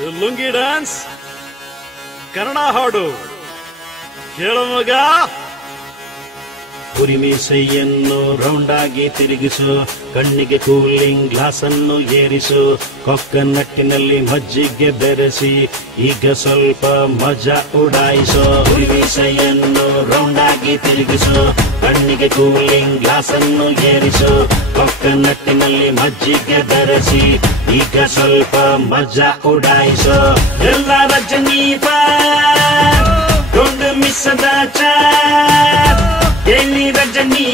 Lungi dance Kannada ಹಾಡು ಕೇಳೋ ಮಗ. ಕುರಿಮೀಸೆಯನ್ನು ರೌಂಡ್ ಆಗಿ ತಿರುಗಿಸು, ಕಣ್ಣಿಗೆ ಕೂಲಿಂಗ್ ಗ್ಲಾಸ್ ಅನ್ನು ಏರಿಸು, ಕೊಕ್ಕನಟ್ಟಿನಲ್ಲಿ ಮಜ್ಜಿಗೆ ಬೆರೆಸಿ ಈಗ ಸ್ವಲ್ಪ ಮಜಾ ಉಡಾಯಿಸು. ಕುರಿಮೀಸೆಯನ್ನು ರೌಂಡ್ ಆಗಿ ತಿರುಗಿಸು, ಕಣ್ಣಿಗೆ ಕೂಲಿಂಗ್ ಗ್ಲಾಸ್ ಅನ್ನು ಏರಿಸು, ಕೊಕ್ಕನಟ್ಟಿನಲ್ಲಿ ಮಜ್ಜಿಗೆ ಬೆರೆಸಿ ಈಗ ಸ್ವಲ್ಪ ಮಜಾ ಉಡಾಯಿಸು. ಎಲ್ಲ Rajini don't miss the chat, ಎಲ್ಲಿ ರಜನಿ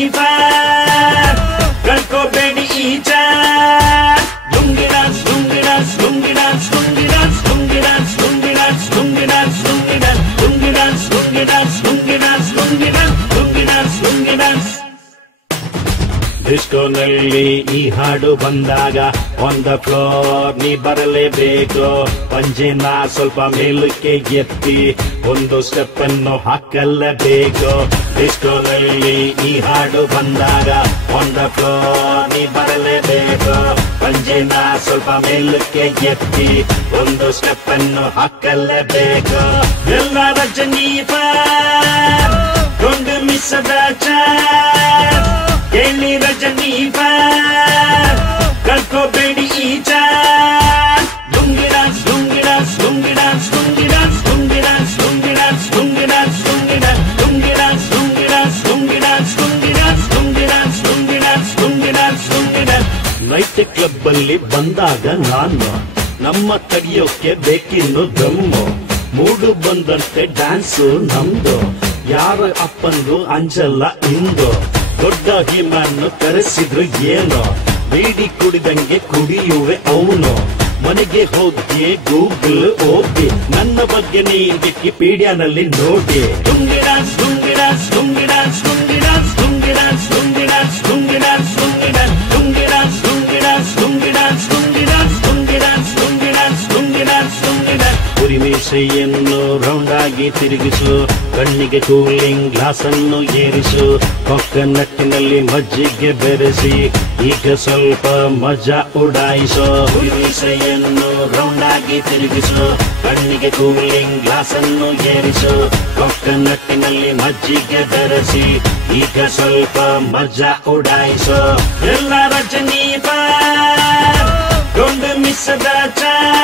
ಕಳ್ಕೋಬೇಡಿ ಈ chat. Lungi dance lungi dance lungi dance lungi dance lungi dance lungi dance lungi dance lungi dance lungi dance lungi dance lungi dance lungi dance lungi dance lungi dance. ಡಿಸ್ಕೋನಲ್ಲಿ ಈ ಹಾಡು ಬಂದಾಗ ಆನ್ ದ ಫ್ಲೋರ್ ನೀ ಬರಲೇಬೇಕು. ಪಂಜೆನ ಸ್ವಲ್ಪ ಮೇಲಕ್ಕೆ ಎತ್ತಿ ಒಂದು ಸ್ಟೆಪ್ ಅನ್ನು ಹಾಕಲೇಬೇಕು. ಡಿಸ್ಕೋನಲ್ಲಿ ಈ ಹಾಡು ಬಂದಾಗ ಆನ್ ದ ಫ್ಲೋರ್ ನೀ ಬರಲೇಬೇಕು. ಪಂಜೆನ ಸ್ವಲ್ಪ ಮೇಲಕ್ಕೆ ಎತ್ತಿ ಒಂದು ಸ್ಟೆಪ್ ಅನ್ನು ಹಾಕಲೇಬೇಕು. ಎಲ್ಲ Rajini don't miss the chat, ಎಲ್ಲಿ ರಜನಿ ಕಳ್ಕೋಬೇಡಿ ಈ chat. Lungi dance lungi dance lungi dance lungi dance lungi dance lungi dance lungi dance lungi dance lungi dance lungi dance lungi dance lungi dance lungi dance lungi dance lungi dance lungi dance. Night club ಅಲ್ಲಿ ಬಂದಾಗ ನಾನು ನಮ್ಮ ಕಡಿಯೋಕೆ ಬೇಕಿನ್ನು ದಮ್ಮು. ಮೂಡು ಬಂದಂತೆ ಡ್ಯಾನ್ಸು ನಮ್ದು, ಯಾರ ಅಪ್ಪಂದು ಅಂಜಲ್ಲ ಇಂದು. ದೊಡ್ಡ ಹಿಮನ್ನು ಕರೆಸಿದ್ರು ಏನೋ, ಬೀಡಿ ಕುಡಿದಂಗೆ ಕುಡಿಯುವೆ ಅವನು. ಮನೆಗೆ ಹೋಗಿ ಗೂಗಲ್ ಓದಿ ನನ್ನ ಬಗ್ಗೆ ನೀ ವಿಕಿಪೀಡಿಯಾನಲ್ಲಿ ನೋಡಿ. Lungi dance lungi dance lungi dance lungi dance lungi dance lungi dance lungi dance lungi dance lungi dance lungi dance lungi dance lungi dance lungi dance lungi dance lungi dance lungi dance. ಕುರಿಮೀಸೆಯನ್ನು ರೌಂಡ್ ಆಗಿ ತಿರುಗಿಸು, ಕಣ್ಣಿಗೆ ಕೂಲಿಂಗ್ ಗ್ಲಾಸ್ ಅನ್ನು ಏರಿಸು, ಕೊಕ್ಕನಟ್ಟಿನಲ್ಲಿ ಮಜ್ಜಿಗೆ ಬೆರೆಸಿ ಈಗ ಸ್ವಲ್ಪ ಮಜಾ ಉಡಾಯಿಸು. ಕುರಿಮೀಸೆಯನ್ನು ರೌಂಡ್ ಆಗಿ ತಿರುಗಿಸು, ಕಣ್ಣಿಗೆ ಕೂಲಿಂಗ್ ಗ್ಲಾಸ್ ಅನ್ನು ಏರಿಸು, ಕೊಕ್ಕನಟ್ಟಿನಲ್ಲಿ ಮಜ್ಜಿಗೆ ಬೆರೆಸಿ ಈಗ ಸ್ವಲ್ಪ ಮಜಾ ಉಡಾಯಿಸು. ಎಲ್ಲ Rajini don't miss the chat,